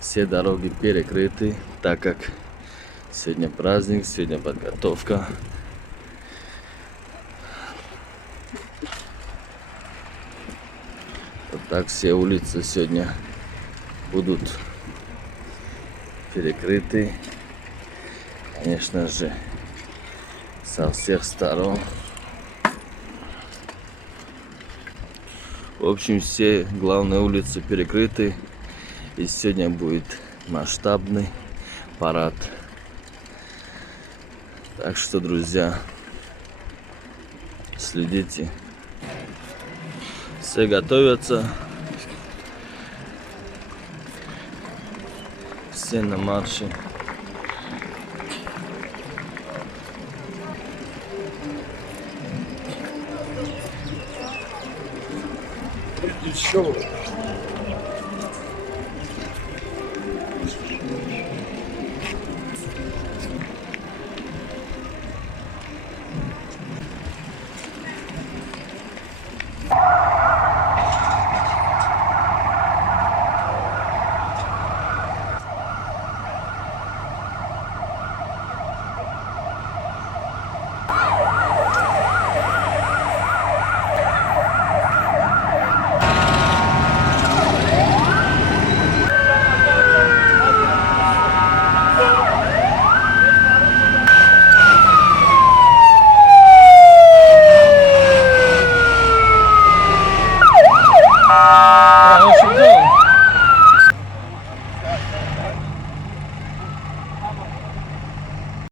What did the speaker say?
Все дороги перекрыты, так как сегодня праздник, сегодня подготовка. Вот так все улицы сегодня будут перекрыты. Конечно же, со всех сторон. В общем, все главные улицы перекрыты. И сегодня будет масштабный парад. Так что, друзья, следите. Все готовятся. Все на марше. Еще